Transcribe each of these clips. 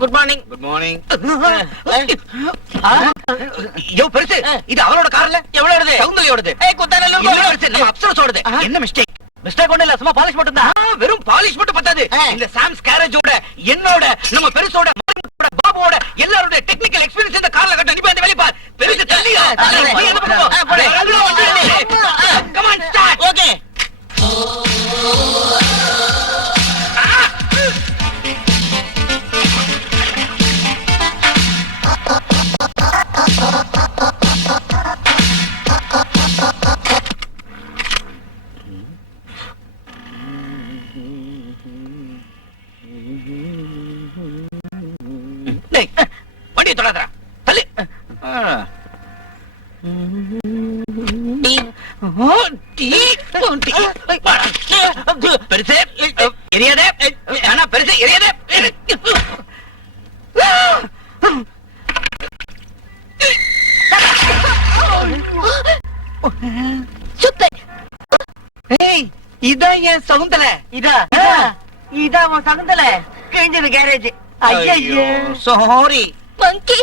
Good morning. Good morning. யோ பெருசு, இது அவளோட கார்ல எவ்வளவுது? சௌந்தர்யோடது. நம்ம அப்சரஸோடது. என்ன மிஸ்டேக்? மிஸ்டேக் ஒண்ணு இல்ல, சும்மா பாலிஷ் மட்டும் தான். வெறும் பாலிஷ் மட்டும் பத்தாது. இந்த சாம்ஸ் கேரேஜோட, என்னோட, நம்ம பெருசோட, பாபுவோட எல்லாரோட டெக்னிக்கல் எக்ஸ்பீரியன்ஸ் இந்த கார்ல கட்ட. நீ போய் வெளிய பார். பெருசு தள்ளியா? Come on start. ஓகே. வண்டியை தொடாதரா, தள்ளு. பெருசு எரியாதே, ஆனா பெருசு எரியாதே. இதான் என் சகுந்தல. இதான் உன் சகுந்தல. கிழிஞ்சது கேரேஜ். ஐயோ சாரி மங்கி.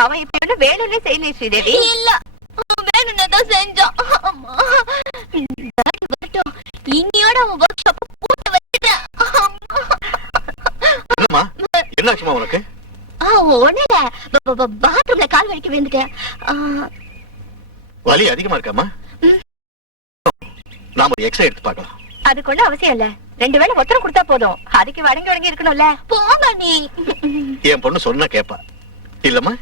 அவன் இப்ப வேணும்னே செய்யல ஸ்ரீதேவி. இல்ல, வேணும்னதான் செஞ்சான். இன்னையோட அவன் ஒர்க் ஷாப் பூட்ட வச்சிட்டேன். என்னாச்சுமா உனக்கு? ஒண்ணுல பாத்ரூம்ல கால் வலிக்க விழுந்துட்டேன். வலி அதிகமா இருக்காமா? நாம ஒரு எக்ஸ்ரே எடுத்து பார்க்கலாம். அதுக்கு ஒண்ணும் அவசியம் இல்ல. 2 வேளை ஒத்தரம் கொடுத்தா போதும். அதுக்கு வடங்கி இருக்கணும்ல. போங்க நீ. என் பொண்ணு சொன்னா கேப்பா இல்லம்மா?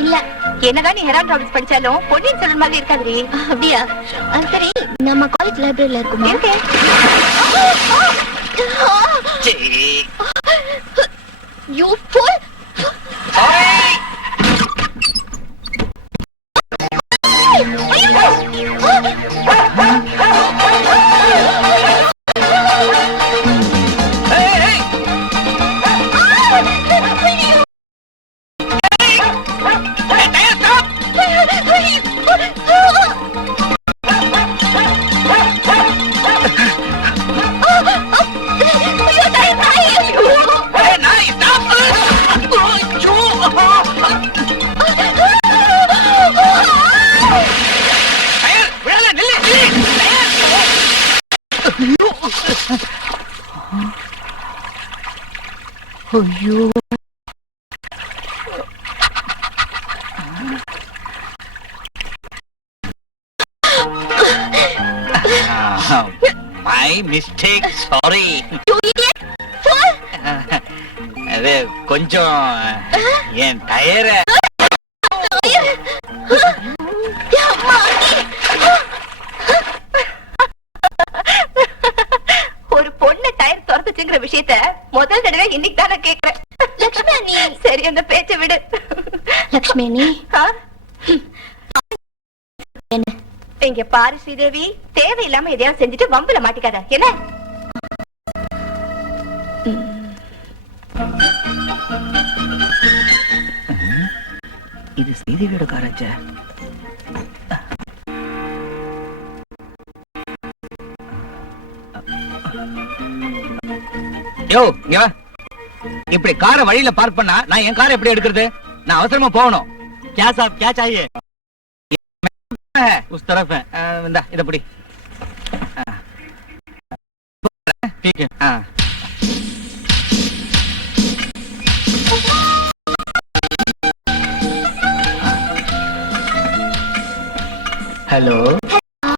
இல்ல, என்னதான் நீ ஹெரால்ட் ராபின்ஸ் படிச்சாலும் பொன்னியின் செல்வன் மாதிரி இருக்காதுடி. அப்படியா? சரி, நம்ம காலேஜ் லைப்ரரியில இருக்குமா? You fool! ஐயோ, மை மிஸ்டேக், சாரி. அது கொஞ்சம் என் டயர ஒரு பொண்ணு டயர் திறந்துச்சுங்கிற விஷயத்த முதல் தடவை இன்னைக்கு தான் நான் கேக்குறேன். லக்ஷ்மி நீ சரி, அந்த பேச்சை விடு. லக்ஷ்மி நீ இங்க பாரு ஸ்ரீதேவி, தேவையில்லாம எதையாவது செஞ்சுட்டு வம்புல மாட்டிக்காத என்ன? இது ஸ்ரீதேவியோட காராச்ச. யோ, இப்படி காரை வழியில பார்க் பண்ணா நான் என் காரை எப்படி எடுக்கிறது? நான் அவசரமா போகணும். क्या साहब क्या चाहिए? उस तरफ है. इधर पड़ी. ठीक है. हाँ. ஹலோ,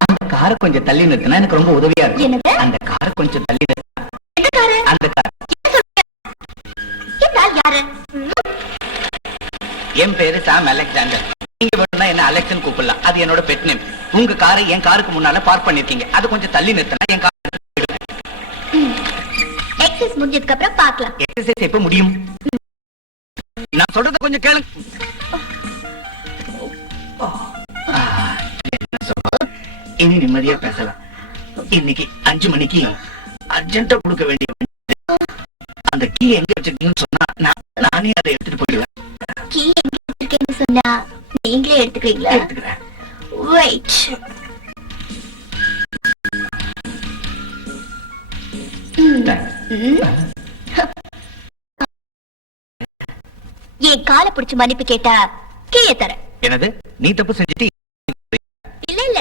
அந்த காரை கொஞ்சம் தள்ளி நிறுத்தினா எனக்கு ரொம்ப உதவியா இருக்கும். அந்த காரை கொஞ்சம் தள்ளி நிறுத்தினா அந்த கார் என் பேரு சாம் அலெக்சாண்டர். நீங்க வேணும்னா என்ன அலெக்சன் கூப்பிடலாம். அது என்னோட பெட் நேம். உங்க காரை என் காருக்கு முன்னால பார்க் பண்ணிருக்கீங்க. அது கொஞ்சம் தள்ளி நிறுத்தினா என் கார். எக்ஸசைஸ் முடிஞ்சதுக்கு அப்புறம் பார்க்கலாம். எக்ஸசைஸ் எப்ப முடியும்? நான் சொல்றத கொஞ்சம் கேளு. இனி நிம்மதியா பேசலாம். இன்னைக்கு 5 மணிக்கு அர்ஜென்ட்டா கொடுக்க வேண்டிய அந்த கீ எங்க வச்சிருக்கீங்கன்னு சொன்னா நானே அதை எடுத்துட்டு போயிடுவேன். கீ எங்க வச்சிருக்கேன்னு சொன்னா நீங்களே எடுத்துக்கிறீங்களா? எடுத்துக்கிறேன். வெயிட். என் காலை பிடிச்சு மன்னிப்பு கேட்டா கீழே தர. என்னது? நீ தப்பு செஞ்சுட்டு? இல்ல இல்ல,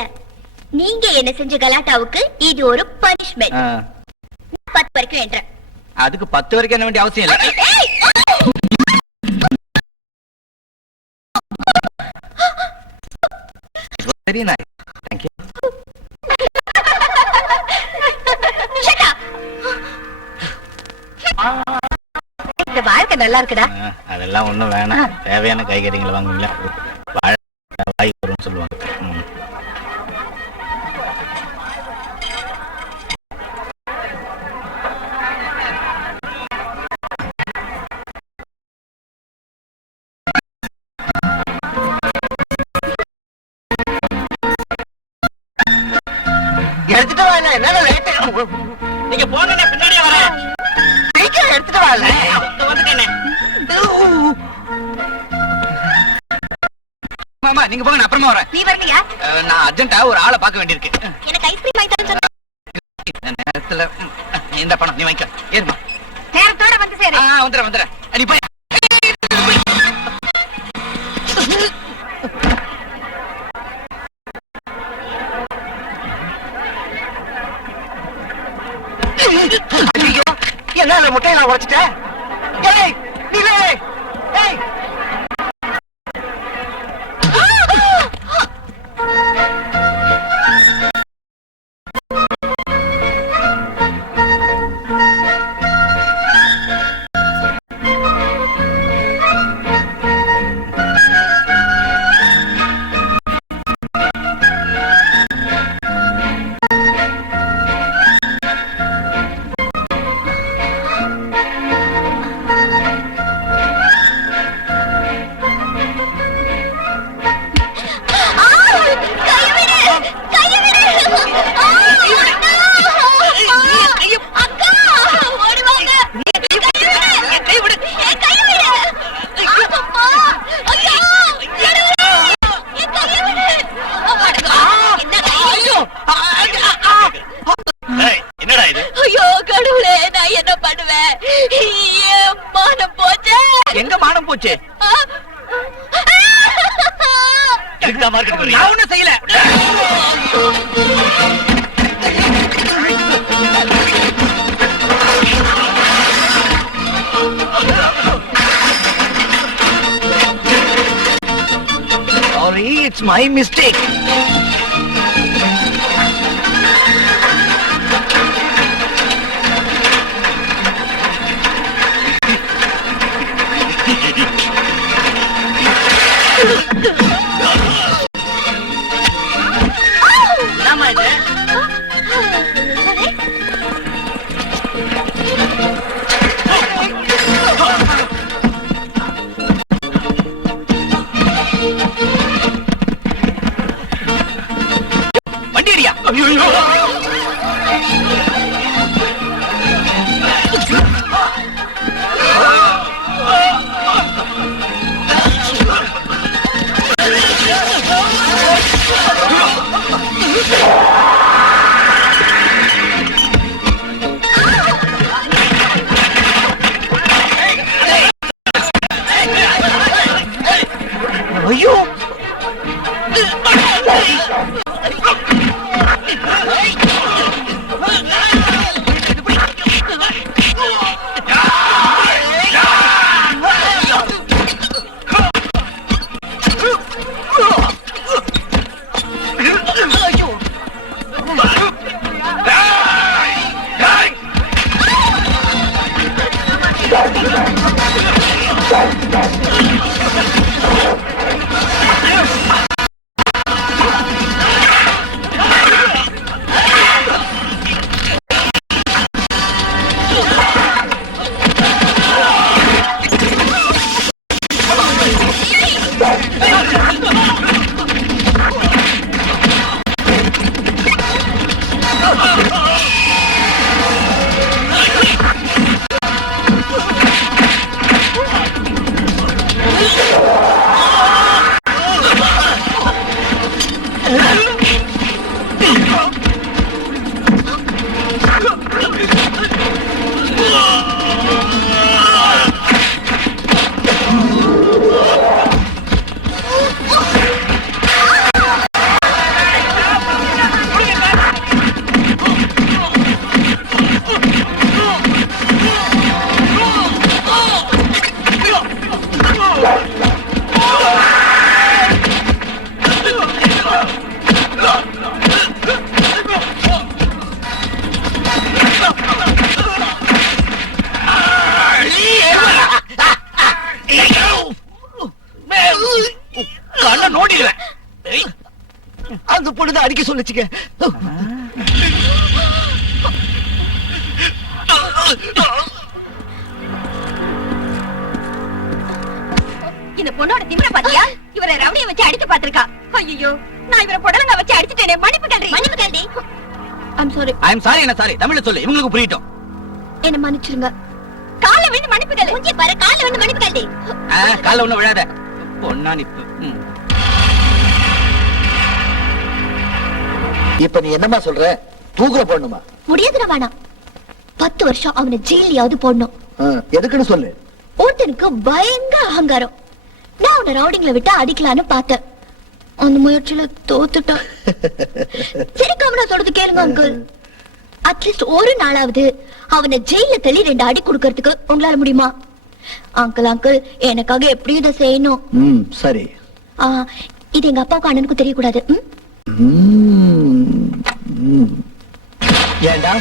நீங்க என்ன செஞ்ச கலாட்டாவுக்கு இது ஒரு பனிஷ்மெண்ட். 10 வரைக்கும் என்ற. அதுக்கு 10 வரைக்கும் என்ன வேண்டிய அவசியம் இல்லை. சரி நாய். Thank you. இந்த வாழ்க்கை நல்லா இருக்குடா. அதெல்லாம் ஒண்ணும் வேணாம். தேவையான காய்கறிகளை வாங்குவீங்களா? வாய் வரும்னு சொல்லுவாங்க. எடுத்துட்டு வரல. என்ன லேட்? நீங்க போன பின்னாடியே வரேன். சீக்கிரம் எடுத்துட்டு வரல. வந்துட்டேன். மாமா நீங்க போங்க, நான் அப்புறமா வரேன். நீ வரலையா? நான் அர்ஜென்ட்டா ஒரு ஆளை பார்க்க வேண்டியிருக்கு. எனக்கு ஐஸ்கிரீம் வாங்கி தரேன்னு சொன்ன. இந்த நேரத்துல இந்த பணம் நீ வாங்கிக்க. ஏறுமா. நேரத்தோட வந்து சேரு. வந்துடுறேன். நீ போய். ஐயோ, என்ன முட்டையை நான் உடைச்சிட்டேன். ஏய் நீ ஏய் எங்க மானம் போச்சு? நான் ஒண்ணும் செய்யல. Sorry, it's my mistake. வண்டியடியா? ஐயோ அடிக்க சொல்லுச்சுங்க. இந்த பொண்ணோட திமிர பாத்தியா? இவரை ரவுடிய வச்சு அடிச்சு பாத்திருக்கா. ஐயோ, நான் இவரை புடலங்க வச்சு அடிச்சுட்டேனே. மன்னிப்பு கேள்றி. மன்னிப்பு கேள்வி. I'm sorry. ஐம் சாரி என்ன சாரி? தமிழ்ல சொல்லு, இவங்களுக்கு புரியட்டும். என்ன மன்னிச்சிருங்க. கால விழுந்து மன்னிப்பு கேளு. மூஞ்சி பாரு, கால விழுந்து மன்னிப்பு கேள்வி. கால்ல ஒண்ணு விழாத. பொண்ணா நிப்பு. இப்ப நீ என்னமா சொல்ற? தூக்குற போடணுமா? முடியாதுடா, வேணாம். 10 வருஷம் அவனை ஜெயிலையாவது போடணும். எதுக்குன்னு சொல்லு. ஒருத்தனுக்கு பயங்கர அகங்காரம். நான் அவனை ரவுடிங்ல விட்டு அடிக்கலான்னு பார்த்தேன். அந்த முயற்சியில தோத்துட்டான். சரி, கவனா சொல்றது கேளுங்க அங்கிள். அட்லீஸ்ட் ஒரு நாளாவது அவனை ஜெயில தள்ளி 2 அடி கொடுக்கறதுக்கு உங்களால முடியுமா? அங்கிள் அங்கிள், எனக்காக எப்படியும் இதை செய்யணும். சரி. இது எங்க அப்பாவுக்கு அண்ணனுக்கும் தெரியக்கூடாது. ஏண்டா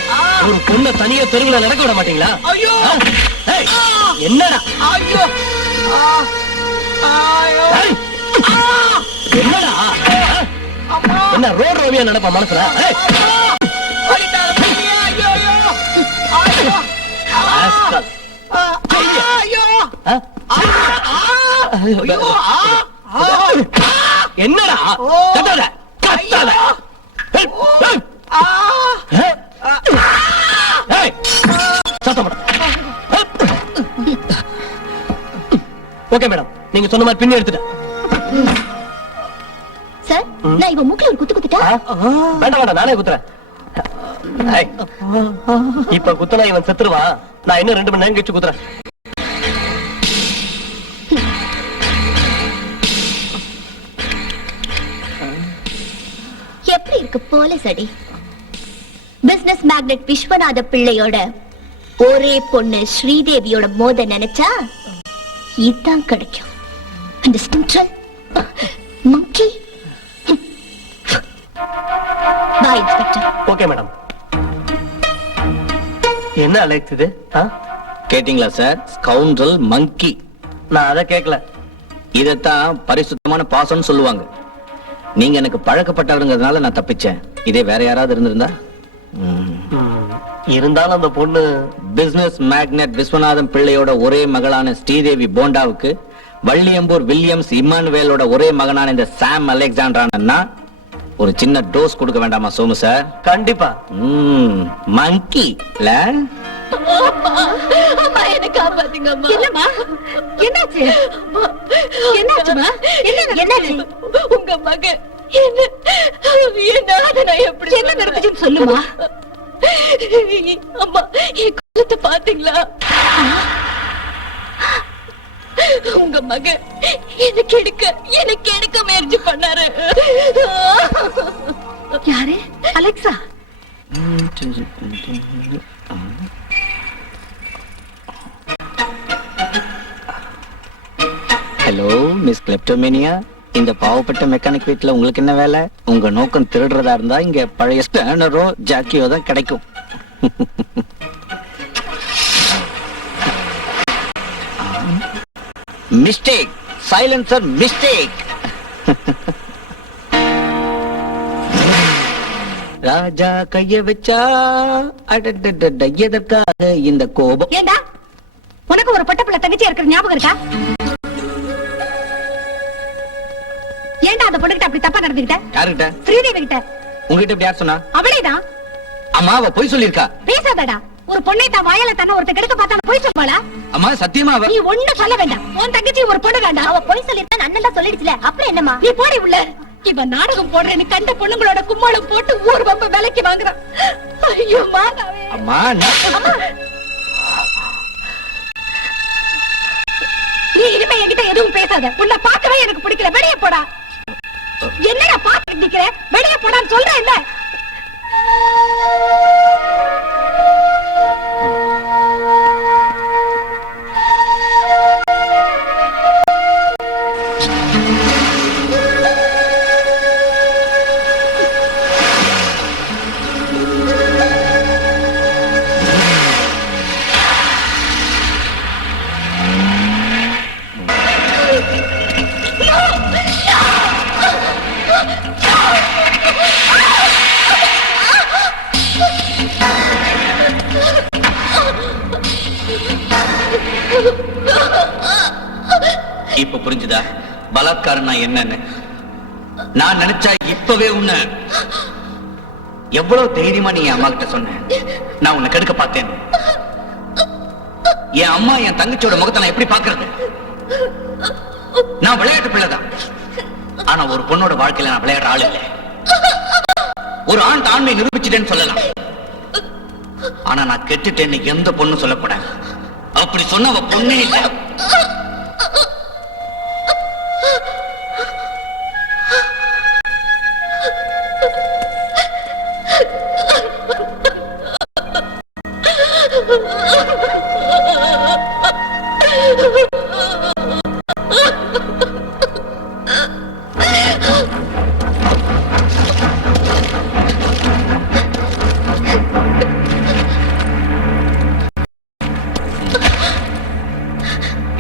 ஒரு பொண்ண தனியா தெருவுல நடக்க விட மாட்டீங்களா? ஐயோ, என்னடா? ஐயோ, ஏய், என்னடா? என்ன ரோட் ரோவியா நடப்பா மனசுல? என்னடா? கத்தாத, கத்தாத. ஓகே மேடம், நீங்க சொன்ன மாதிரி பின்னி எடுத்துட்டேன். சார், நான் இவன் மூக்குல ஒரு குத்து குத்துட்டா? வேண்டாம் வேண்டாம், நானே குத்துறேன். இப்ப குத்தனா இவன் செத்துருவா. நான் இன்னும் 2 மணி நேரம் கழிச்சு குத்துறேன். எப்படி இருக்கு போலீஸ் அடி? பிசினஸ் மேக்னெட் விஸ்வநாத பிள்ளையோட ஒரே பொண்ணு ஸ்ரீதேவியோட மோத நினைச்சா இதான் கிடைக்கும். அந்த ஸ்டிங்ட்ரல் மங்கி. பாய் இன்ஸ்பெக்டர். Okay madam. என்ன அலெக்ஸ் இது? கேட்டீங்களா சார்? ஸ்கவுண்டல் மங்கி. நான் அதை கேட்கல. இதத்தான் பரிசுத்தமான பாசம்னு சொல்லுவாங்க. நீங்க எனக்கு பழக்கப்பட்டவருங்கிறதுனால நான் தப்பிச்சேன். இதே வேற யாராவது இருந்திருந்தா? இருந்தாலும் அந்த பொண்ணு பிசினஸ் மேக்னெட் விஸ்வநாதன் பிள்ளையோட ஒரே மகளான ஸ்ரீதேவி போண்டாவுக்கு வள்ளியம்பூர் வில்லியம்ஸ் இம்மானுவேலோட ஒரே மகனான இந்த சாம் அலெக்சாண்டரானா ஒரு சின்ன டோஸ் கொடுக்க வேண்டாமா சோமு சார்? கண்டிப்பா. மங்கி இல்ல? அம்மா, என்ன காப்பாத்துங்க அம்மா. என்னம்மா? என்னாச்சு? என்னாச்சுமா? என்னாச்சு? உங்க மகன் என்ன நடந்துச்சுன்னு சொல்லுமா? அம்மா, என் குலத்தை பாத்தீங்களா? உங்க மகன் எனக்கு எடுக்க முயற்சி பண்ணாரு. யாரு? அலெக்சா? ஹலோ மிஸ் கிளெப்டோமேனியா, இந்த பாவப்பட்ட மெக்கானிக் வீட்டுல உங்களுக்கு என்ன வேலை? உங்க நோக்கம் திருடுறதா இருந்தா இங்க பழைய ஸ்டேனரோ ஜாக்கியோ தான் கிடைக்கும். Mistake, silencer mistake. ராஜா கைய வச்சா அடடடட எதற்காக இந்த கோபம்? ஏண்டா, உனக்கு ஒரு பட்டப்புள்ள தங்கச்சி இருக்கிற ஞாபகம் இருக்கா? ஏண்டா அந்த பொண்ணுகிட்ட அப்படி தப்பா நடந்துக்கிட்ட? யாருகிட்ட? ஸ்ரீதேவி கிட்ட. உங்ககிட்ட இப்படி யார் சொன்னா? அவளேதான். அம்மா, அவ பொய் சொல்லிருக்கா. பேசாதடா. ஒரு பொண்ணை தான் வாயால தன்ன ஒருத்த கெடுக்க பார்த்தா பொய் சொல்வாளா? அம்மா சத்தியமா அவ. நீ ஒண்ணும் சொல்ல வேண்டாம். உன் தங்கச்சி ஒரு பொண்ணு வேண்டாம். அவ பொய் சொல்லிருக்கா, அண்ணன் தான் சொல்லிடுச்சுல, அப்புறம் என்னம்மா? நீ போடி உள்ள. இவன் நாடகம் போடுறேன்னு கண்ட பொண்ணுங்களோட கும்மாளம் போட்டு ஊர் பம்ப விலைக்கு வாங்குறான். ஐயோ மாதாவே. அம்மா, நீ இனிமே என்கிட்ட எதுவும் பேசாத. உன்னை பார்க்கவே எனக்கு பிடிக்கல. வெளியே போடா. என்னடா பார்த்துட்டு நிக்கிற? வெளியே போடான்னு சொல்றேன் இல்ல? No! இப்ப புரிஞ்சுதா பலாத்காரம்னா என்னன்னு? நான் நினைச்சா இப்பவே உன்னை எவ்வளவு தைரியமா நீ என் அம்மா கிட்ட சொன்ன நான் உன்னை கெடுக்க பார்த்தேன். என் அம்மா என் தங்கச்சியோட முகத்தை நான் எப்படி பாக்குறது? நான் விளையாட்டு பிள்ளைதான். ஆனா ஒரு பொண்ணோட வாழ்க்கையில நான் விளையாடுற ஆள் இல்லை. ஒரு ஆண் தாண்மை நிரூபிச்சுட்டேன்னு சொல்லலாம். ஆனா நான் கெட்டுட்டேன்னு எந்த பொண்ணு சொல்லக்கூடாது. அப்படி சொன்ன அவ பொண்ணே இல்லை.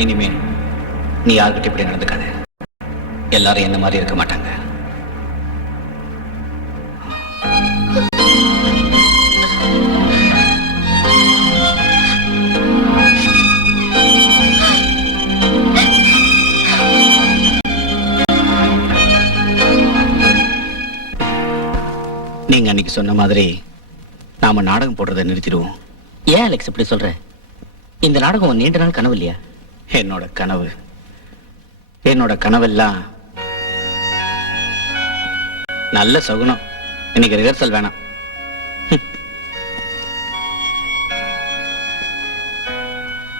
இனிமே நீ யார்கிட்ட இப்படி நடந்துக்காத. எல்லாரும் என்ன மாதிரி இருக்க மாட்டாங்க. நீங்க அன்னைக்கு சொன்ன மாதிரி நாம நாடகம் போடுறதை நிறுத்திடுவோம். ஏன் அலெக்ஸ் இப்படி சொல்ற? இந்த நாடகம் நீண்ட நாள் கனவு இல்லையா? என்னோட கனவெல்லாம் நல்ல சகுனம். இன்னைக்கு ரிஹர்சல் வேணாம்.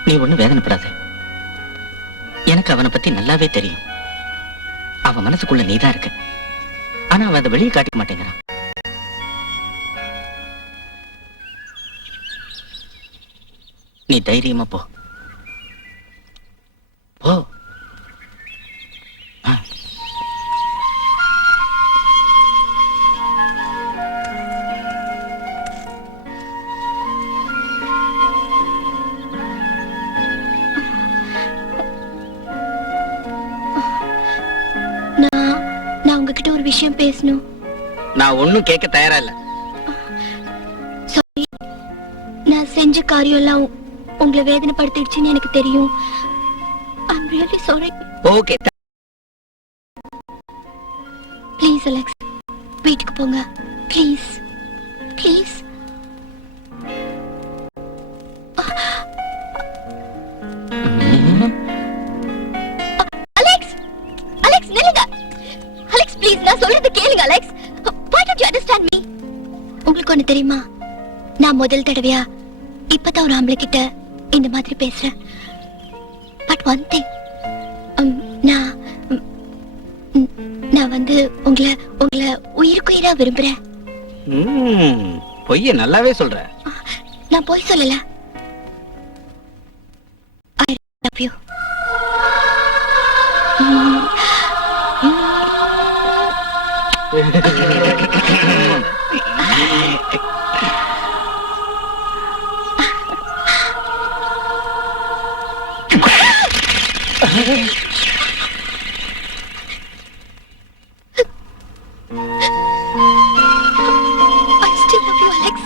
நீ ஒண்ணு வேதனைப்படாத. எனக்கு அவனை பத்தி நல்லாவே தெரியும். அவன் மனசுக்குள்ள நீதான் இருக்க. ஆனா அவன் அதை வெளியே காட்டிக்க மாட்டேங்கிறான். நீ தைரியமா போ போ. நான் உங்ககிட்ட ஒரு விஷயம் பேசணும். நான் ஒண்ணும் கேட்க தயாரா இல்ல. சாரி, நான் செஞ்ச காரியம் எல்லாம் உங்களை வேதனைப்படுத்திடுச்சுன்னு எனக்கு தெரியும். I'm really sorry. Okay. Please Alex, வீட்டுக்கு போங்க. Please please. அலெக்ஸ், அலெக்ஸ் நில்லுங்க. அலெக்ஸ் ப்ளீஸ், நான் சொல்றது கேளுங்க Alex. Why don't you understand me? உங்களுக்கு ஒண்ணு தெரியுமா? நான் முதல் தடவையா இப்பதான் ஒரு ஆம்பளை கிட்ட இந்த மாதிரி பேசுறேன். பட் ஒன் திங், நான் வந்து உங்களை உயிருக்குயிரா விரும்புறேன். பொய்ய நல்லாவே சொல்ற. நான் பொய் சொல்லல. I love you. I still love you, Alex.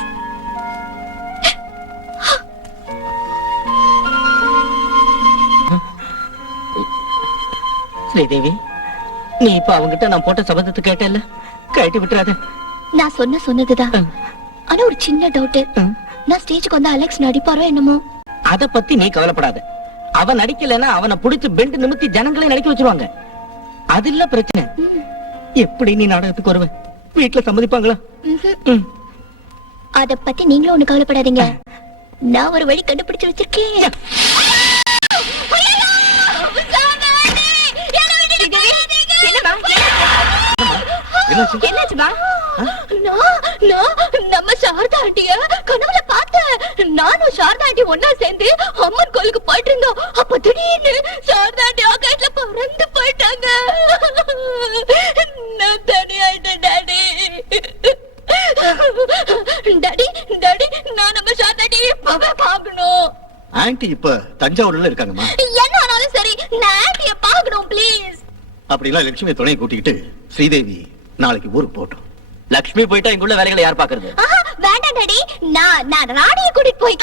Sridevi, நீ இப்ப அவங்கிட்ட நான் போட்ட சபதத்தை கேட்டல, கழட்டி விட்டுறாத. நான் சொன்னதுதான். ஆனா ஒரு சின்ன டவுட். நான் ஸ்டேஜுக்கு வந்தா அலெக்ஸ் நடிப்பாரோ என்னமோ? அத பத்தி நீ கவலைப்படாத. அவன் நடிக்கலன்னா அவனை புடிச்சு பெண்ட் நிமித்தி ஜனங்களை நடிக்க வச்சிருவாங்க. அது இல்ல பிரச்சனை. எப்படி நீ நாடகத்துக்கு வருவ? வீட்டுல சம்மதிப்பாங்களா? அத பத்தி நீங்களும் ஒண்ணு கவலைப்படாதீங்க. நான் ஒரு வழி கண்டுபிடிச்சு வச்சிருக்கேன். என்னாச்சுமா? நம்ம சாரதா ஆண்டிய கனவுல பார்த்தேன். நானும் சாரதா ஆண்டி ஒன்னா சேர்ந்து அம்மன் கோயிலுக்கு போயிட்டு இருந்தோம். அப்ப திடீர்னு சாரதா ஆண்டி ஆகாயத்துல பறந்து போயிட்டாங்க. நான் தனியாயிட்டேன் டாடி. டாடி டாடி, நான் நம்ம சாரதா ஆண்டி இப்பவே பார்க்கணும். ஆன்ட்டி இப்ப தஞ்சாவூர்ல இருக்காங்கம்மா. என்ன ஆனாலும் சரி, நான் ஆண்டிய பார்க்கணும் ப்ளீஸ். அப்படிலாம் லட்சுமி துணையை கூட்டிக்கிட்டு ஸ்ரீதேவி நாளைக்கு ஊருக்கு போட்டோம். லக்ஷ்மி போயிட்டா இங்குள்ள வேலைகளை யார் பாக்குறது? வேண்டாம் டாடி, நான் ராணியை கூட்டிட்டு போய்.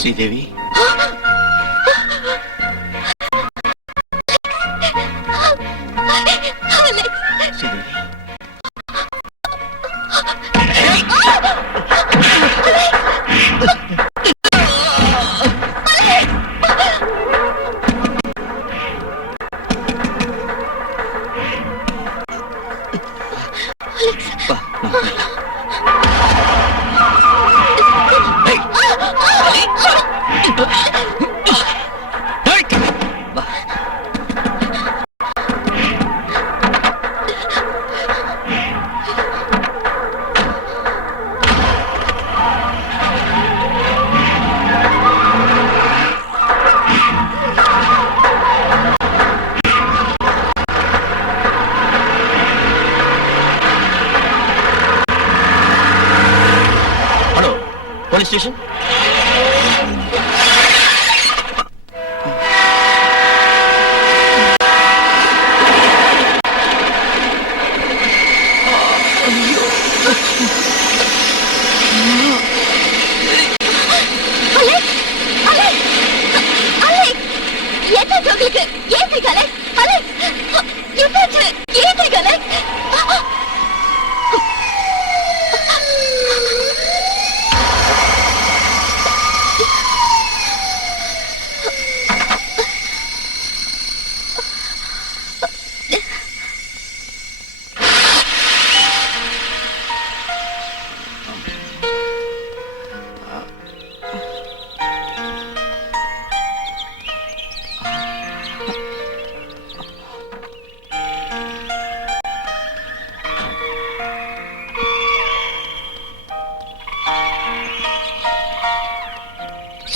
ஸ்ரீதேவி ஸ்ரீதேவி வா, நம்ம போயிடலாம். ஏய். ஏய். வா. Hello police station. என்னாச்சு உங்களுக்கு? ஏன் கைகால? அலெக்ஸ், என்னாச்சு? ஏன் கைகால?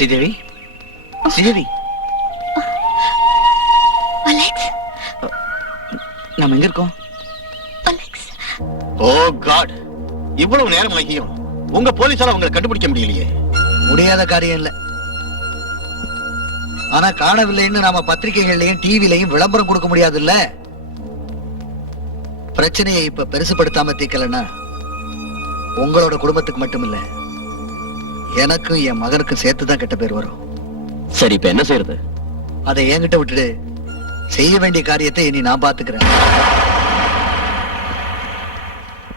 ஸ்ரீதேவி ஸ்ரீதேவி அலெக்ஸ், நாம எங்க இருக்கோம்? அலெக்ஸ், ஓ காட், இவ்வளவு நேரம் ஆகியும் உங்க போலீஸால உங்களை கண்டுபிடிக்க முடியலையே. முடியாத காரியம் இல்ல. ஆனா காணவில்லைன்னு நாம பத்திரிகைகள்லயும் டிவிலையும் விளம்பரம் கொடுக்க முடியாதுல்ல. பிரச்சனையை இப்ப பெருசுபடுத்தாம தீக்கலன்னா உங்களோட குடும்பத்துக்கு மட்டும் இல்ல, எனக்கும் என் மகனுக்கும் சேர்த்துதான் கெட்ட பேர் வரும். சரி, இப்ப என்ன செய்யறது? அதை என்கிட்ட விட்டுடு. செய்ய வேண்டிய காரியத்தை இனி நான் பாத்துக்கிறேன்.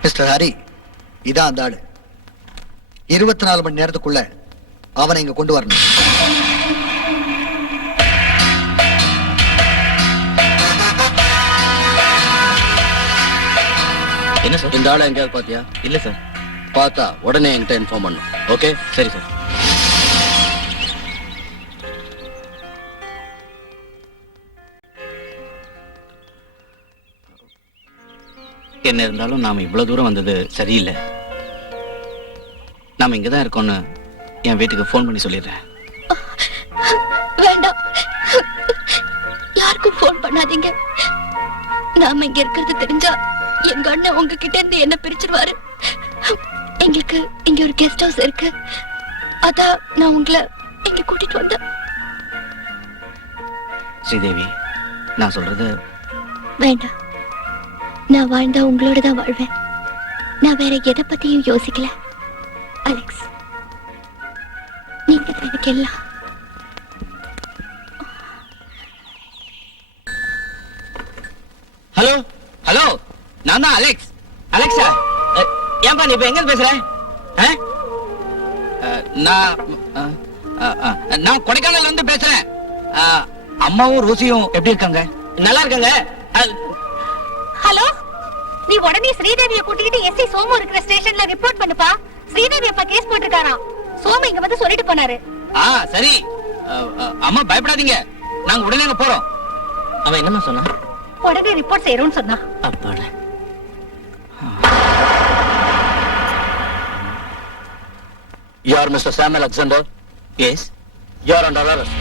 மிஸ்டர் ஹரி, இதான் அந்த ஆளு. 24 மணி நேரத்துக்குள்ள அவனை இங்க கொண்டு வரணும். என்ன சார், இந்த ஆளை எங்கேயாவது பாத்தியா? இல்ல சார். பார்த்தா உடனே என்கிட்ட இன்ஃபார்ம் பண்ணும். ஓகே? சரி சார். என்ன இருந்தாலும் நாம இவ்வளவு தூரம் வந்தது சரியில்லை. நாம இங்கதான் இருக்கோம்னு என் வீட்டுக்கு ஃபோன் பண்ணி சொல்லிடுறேன். வேண்டாம், யாருக்கும் போன் பண்ணாதீங்க. நாம இங்க இருக்கிறது தெரிஞ்சா எங்க அண்ணன் உங்ககிட்ட இருந்து என்ன பிரிச்சிருவாரு. எங்களுக்கு இங்க ஒரு கெஸ்ட் ஹவுஸ் இருக்கு, அதான் நான் உங்களை இங்க கூட்டிட்டு வந்தேன். ஸ்ரீதேவி, நான் சொல்றது வேண்டாம், நான் வாழ்ந்தா உங்களோட தான் வாழ்வேன். நான் வேற எதை பத்தியும் யோசிக்கல. அலெக்ஸ், நீங்க தான் எனக்கு எல்லாம். ஹலோ ஹலோ, நான் தான் அலெக்ஸ். அலெக்ஸா, ஏன்பா நீ இப்ப எங்க பேசுற? நான் கொடைக்கானல்ல இருந்து பேசுறேன். அம்மாவும் ரோசியும் எப்படி இருக்காங்க? நல்லா இருக்காங்க. ஹலோ, நீ உடனே ஸ்ரீதேவியை கூட்டிக்கிட்டு எஸ்ஐ சோமு இருக்கிற ஸ்டேஷன்ல ரிப்போர்ட் பண்ணுப்பா. ஸ்ரீதேவி அப்பா கேஸ் போட்டிருக்காராம். சோமு இங்க வந்து சொல்லிட்டு போனாரு. சரி. அம்மா பயப்படாதீங்க, நாங்க உடனே அங்க போறோம். அவன் என்னமா சொன்னா? உடனே ரிப்போர்ட் செய்யறோம்னு சொன்னா. அப்பாடா. You are Mr. Sam Alexander? Yes. You are under arrest.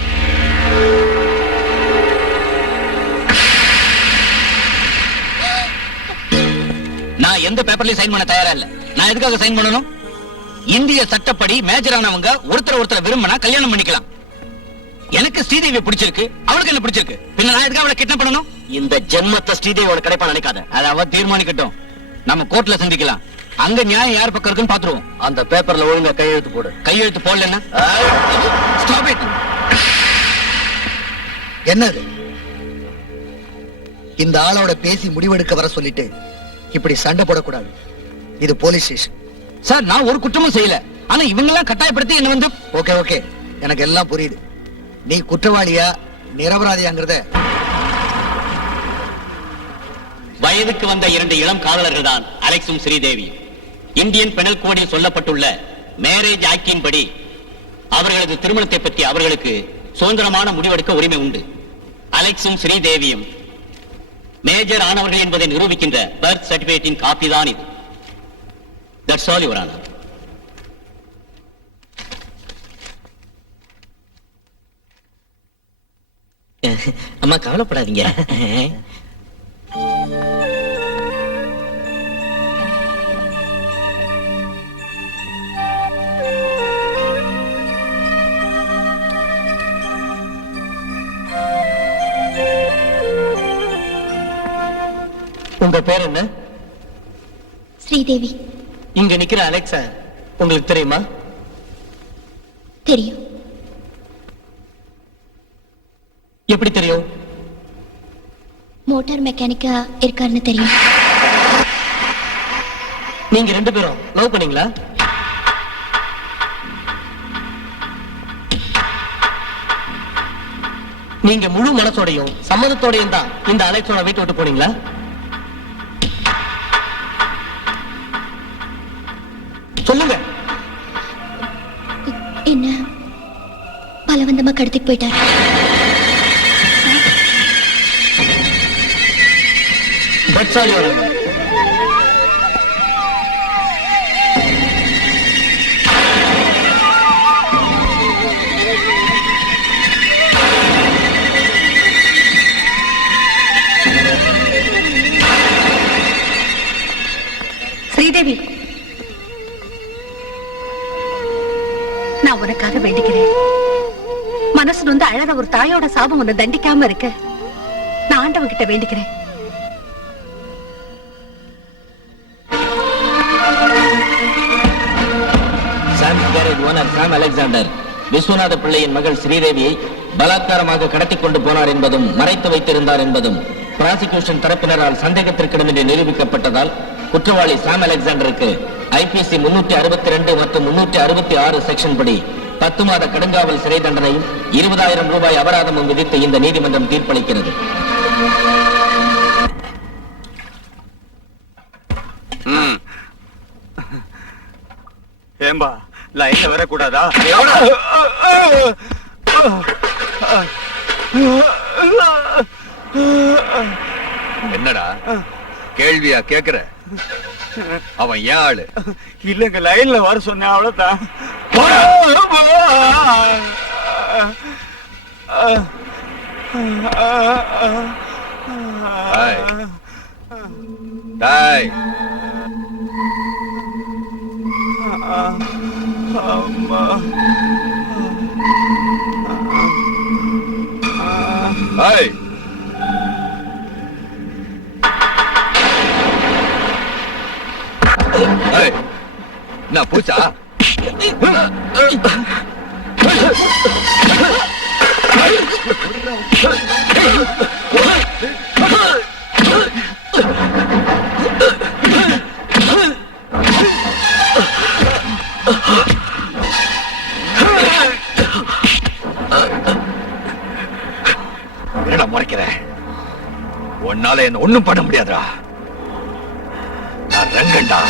நான் எந்த பேப்பர்லயும் சைன் பண்ண தயாரா இல்ல. நான் எதுக்காக சைன் பண்ணணும்? இந்திய சட்டப்படி மேஜர் ஆனவங்க ஒருத்தர் விரும்பினா கல்யாணம் பண்ணிக்கலாம். எனக்கு ஸ்ரீதேவியை பிடிச்சிருக்கு, அவளுக்கு என்ன பிடிச்சிருக்கு. பின்ன நான் எதுக்காக அவளை கிட்னாப் பண்ணணும்? இந்த ஜென்மத்தை ஸ்ரீதேவியோட கிடைப்பா நினைக்காத. அதை அவ தீர்மானிக்கட்டும். நம்ம கோர்ட்ல சந்திக்கலாம். அங்க நியாயம் யார் பக்கம் இருக்குன்னு பாத்துருவோம். அந்த பேப்பர்ல ஒழுங்கா கையெழுத்து போடு. கையெழுத்து போடலன்னா Stop it. என்னது இந்த ஆளோட பேசி முடிவெடுக்க வர சொல்லிட்டு இப்படி சண்டை போடக்கூடாது. இது போலீஸ் ஸ்டேஷன். சார் நான் ஒரு குற்றமும் செய்யல. ஆனா இவங்க எல்லாம் கட்டாயப்படுத்தி என்ன வந்து ஓகே ஓகே, எனக்கு எல்லாம் புரியுது. நீ குற்றவாளியா நிரபராதியாங்கிறத வயதுக்கு வந்த 2 இளம் காதலர்கள் தான் அலெக்ஸும் ஸ்ரீதேவியும். இந்தியன் பெனல் கோடில் சொல்லப்பட்டுள்ள மேரேஜ் ஆக்டின் படி அவர்களது திருமணத்தை பற்றி அவர்களுக்கு சுதந்திரமான முடிவெடுக்க உரிமை உண்டு. அலெக்ஸும் ஸ்ரீதேவியும் மேஜர் ஆனவர்கள் என்பதை நிரூபிக்கின்ற பர்த் சர்டிபிகேட்டின் காப்பி தான் இது. That's all your honour. அம்மா கவலைப்படாதீங்க. உங்க பேர் என்ன? ஸ்ரீதேவி. இங்க நிக்கிற அலெக்ஸா உங்களுக்கு தெரியுமா? தெரியும். எப்படி தெரியும்? மோட்டார் மெக்கானிக்கா இருக்காருன்னு தெரியும். நீங்க 2 பேரும் லவ் பண்ணீங்களா? நீங்க முழு மனசோடையும் சம்மதத்தோடையும் தான் இந்த அலெக்ஸோட வீட்டை விட்டு போனீங்களா? சொல்லுங்க. என்ன பலவந்தமா கடத்திட்டு போயிட்டாரு. That's all your honor. Sridevi, நான் உனக்காக வேண்டிக்கிறேன். மனசு வந்து அழற ஒரு தாயோட சாபம் உன்னை தண்டிக்காம இருக்க நான் ஆண்டவன் கிட்ட வேண்டிக்கிறேன். சாம் அலெக்சாண்டர் விஸ்வநாத பிள்ளையின் மகள் ஸ்ரீதேவியை பலாத்காரமாக கடத்திக் கொண்டு போனார் என்பதும் மறைத்து வைத்திருந்தார் என்பதும் பிராசிகியூஷன் தரப்பினரால் சந்தேகத்திற்கிடமின்றி நிரூபிக்கப்பட்டதால் குற்றவாளி சாம் அலெக்சாண்டருக்கு ஐபிசி 362 மற்றும் 366 செக்ஷன் படி 10 மாத கடுங்காவல் சிறை தண்டனையும் 20,000 ரூபாய் அபராதமும் விதித்து இந்த நீதிமன்றம் தீர்ப்பளிக்கிறது. ஏம்பா லைன்ல வரக்கூடாதா? என்னடா கேள்வியா கேக்குற? அவன் ஏன் ஆளு? இல்லங்க லைன்ல வர சொன்னேன், அவ்வளவுதான். டேய் அம்மா டேய் டேய் நான் பூச்சா? என்ன முறைக்கிற? உன்னால என்ன ஒண்ணும் பண்ண முடியாதுடா. நான் ரங்கண்டா.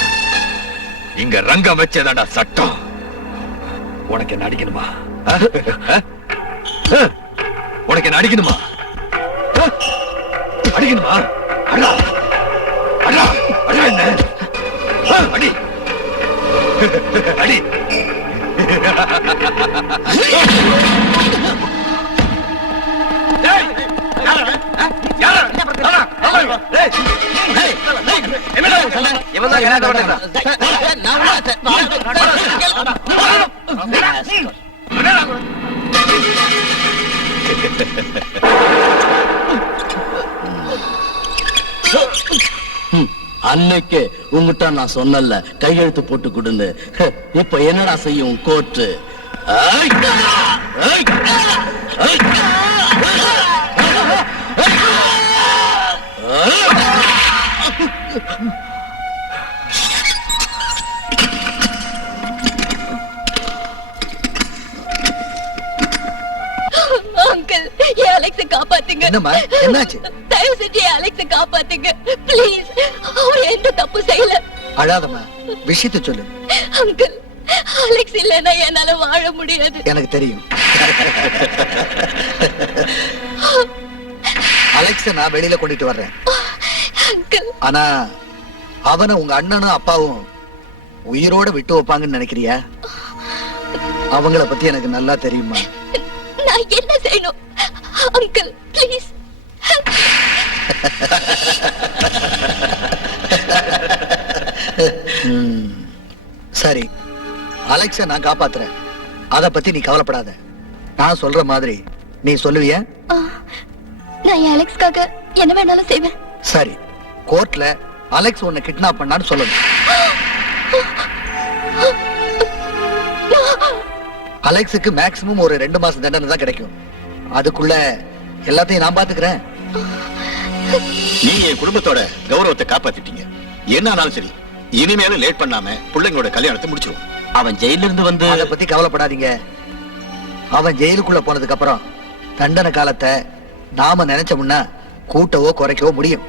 இங்க ரங்கம் வச்சதாடா சட்டம். உனக்கு என்ன அடிக்கணுமா? உனக்கு என்ன அடிக்கணுமா? அடிக்கணுமா? அடா அடா அடா என்ன அடி அடி. அன்னைக்கு உங்ககிட்ட நான் சொன்னல கையெழுத்து போட்டு கொடுன்னு. இப்ப என்னடா செய்யும் கோர்ட்டு? அங்கிள் அலெக்ஸை காப்பாத்துங்க. என்னம்மா என்னாச்சு? தயவு செஞ்சு அலெக்ஸை காப்பாத்துங்க ப்ளீஸ். அவர் எந்த தப்பு செய்யல. அழாதம்மா, விஷயத்தை சொல்லு. அங்கிள் அலெக்ஸ் இல்லைன்னா என்னால வாழ முடியாது. எனக்கு தெரியும். அலெக்ஸ நான் வெளியில கொண்டுட்டு வர்றேன். அங்கிள் ஆனா அவனை உங்க அண்ணனும் அப்பாவும் உயிரோட விட்டு வைப்பாங்கன்னு நினைக்கிறியா? அவங்கள பத்தி எனக்கு நல்லா தெரியுமா. நான் என்ன செய்யணும் அங்கிள் ப்ளீஸ்? சரி, அலெக்ஸ நான் காப்பாத்துறேன். அத பத்தி நீ கவலைப்படாத. நான் சொல்ற மாதிரி நீ சொல்லுவியா? நான் என் அலெக்ஸ்க்காக என்ன வேணாலும் செய்வேன். சரி, கோர்ட்ல அலெக்ஸ் உன்னை கிட்னாப் பண்ணான்னு சொல்லணும். அலெக்ஸுக்கு மேக்ஸிமம் ஒரு 2 மாசம் தண்டனை தான் கிடைக்கும். அதுக்குள்ள எல்லாத்தையும் நான் பாத்துக்கிறேன். நீ என் குடும்பத்தோட கௌரவத்தை காப்பாத்திட்டீங்க. என்ன ஆனாலும் சரி, இனிமேலும் லேட் பண்ணாம பிள்ளைங்களோட கல்யாணத்தை முடிச்சிருவோம். அவன் ஜெயில இருந்து வந்து அத பத்தி கவலைப்படாதீங்க. அவன் ஜெயிலுக்குள்ள போனதுக்கு அப்புறம் தண்டனை காலத்தை நாம நினைச்சோம்னா கூட்டவோ குறைக்கவோ முடியும்.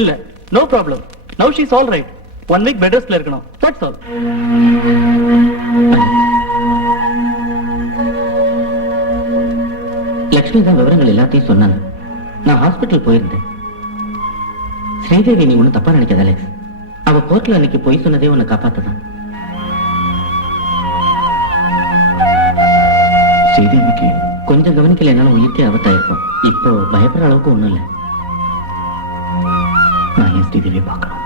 இல்ல, no problem. Now she's all right. 1 week bed ரெஸ்ட்ல இருக்கணும். That's all. லட்சுமி தான் விவரங்கள் எல்லாத்தையும் சொன்னாங்க. நான் ஹாஸ்பிட்டல் போயிருந்தேன். ஸ்ரீதேவி நீ ஒன்னும் தப்பா நினைக்காத அலெக்ஸ். அவ கோர்ட்ல அன்னைக்கு போய் சொன்னதே உன்னை காப்பாத்ததான். ஸ்ரீதேவிக்கு கொஞ்சம் கவனிக்கல என்னால உயிர்க்கே ஆபத்தாயிருக்கும். இப்போ பயப்படுற அளவுக்கு ஒண்ணும் இல்லை. நான் என் ஸ்ரீதேவியை பார்க்கணும்.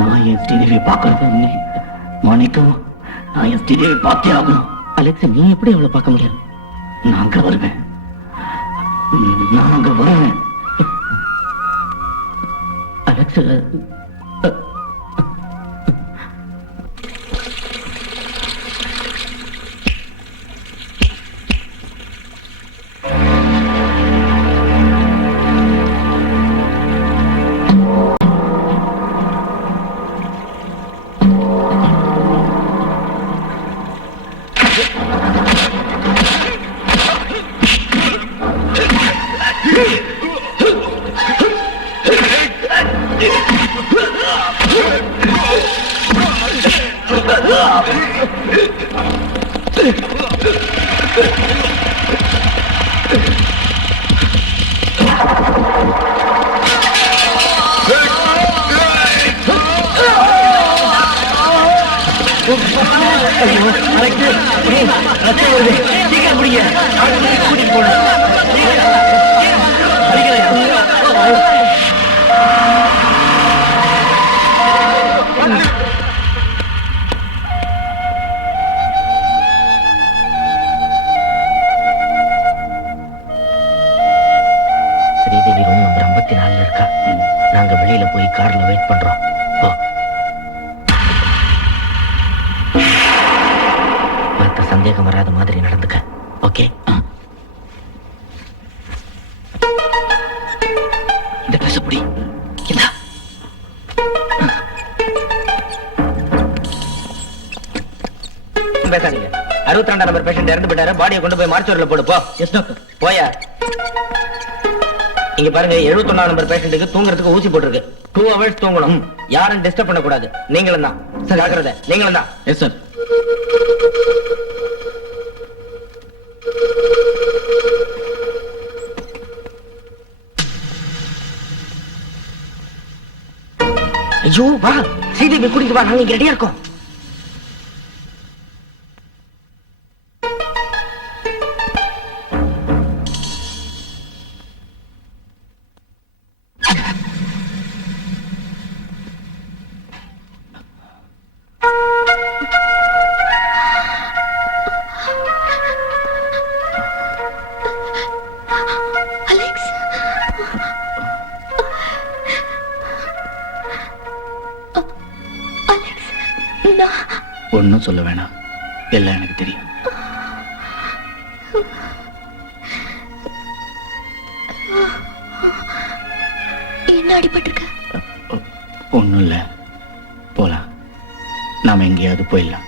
நான் என் ஸ்ரீதேவியை பார்க்கறது மாணிக்கம். நான் என் ஸ்ரீதேவி பார்த்தே ஆகணும். அலெக்ஸ், நீ எப்படி அவளை பார்க்க முடியும்? நான் அங்க வருவேன். நான் அங்க வருவேன். அலெக்ஸ், சீக்கிரம் பிடிங்க. கூட்டிட்டு போகணும். ஸ்ரீதேவி ரூம் நம்பர் 54 இருக்கா. நாங்க வெளியில போய் கார்ல வெயிட் பண்றோம். போ. மத்த சந்தேகம் வராத மாதிரி நடந்துக்க. ஓகே. இந்த ட்ரெஸ் புடி. இந்தா. பேசாதீங்க. 62 நம்பர் பேஷண்ட் இறந்து போயிட்டாரு. பாடியை கொண்டு போய் மார்ச்சுவரியில போடு. போ. Yes doctor. போயா. இங்க பாருங்க, 71 நம்பர் பேஷண்ட்டுக்கு தூங்குறதுக்கு ஊசி போட்டுருக்கு. 2 hours தூங்கணும். யாரும் டிஸ்டர்ப் பண்ண கூடாது. நீங்களும் தான். ஜாக்கிரதை. நீங்களும் தான். Yes sir. ஐயோ வா, ஸ்ரீதேவி கூட்டிட்டு வா. நாங்க இங்க ரெடியா இருக்கோம். அலெக்ஸ், அலெக்ஸ், நான் ஒன்னும் சொல்ல வேணாம், எல்லாம் எனக்கு தெரியும். என்ன அடிபட்டிருக்க? ஒன்னும் இல்ல, போலாம். நாம எங்கேயாவது போயிடலாம்.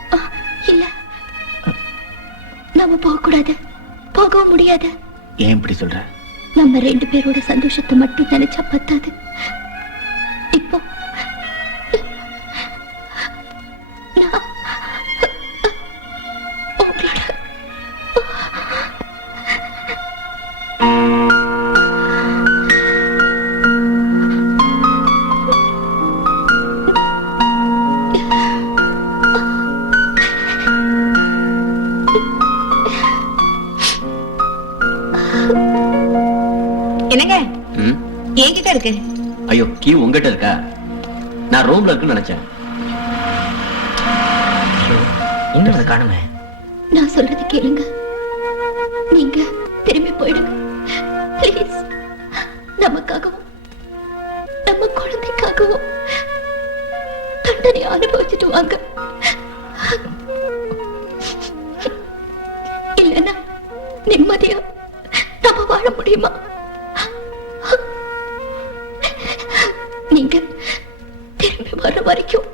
இல்ல, நாம போக கூடாது, போகவும் முடியாது. ஏன் இப்படி சொல்ற? நம்ம 2 பேரோட சந்தோஷத்தை மட்டும் நினைச்சா பத்தாது. இப்போ நான் உங்களோட என்னங்க என்கிட்ட இருக்கு. ஐயோ, கீ உங்ககிட்ட இருக்கா? நான் ரூம்ல இருக்குன்னு நினைச்சேன். இன்னும் அதை காணுமே. நான் சொல்றது கேளுங்க, நீங்க திரும்பி போயிடுங்க ப்ளீஸ். நமக்காகவும் நம்ம குழந்தைக்காகவும் தண்டனை அனுபவிச்சுட்டு வாங்க. இல்லைன்னா நிம்மதியா நம்ம வாழ முடியுமா? நீங்க திரும்பி வர வரைக்கும்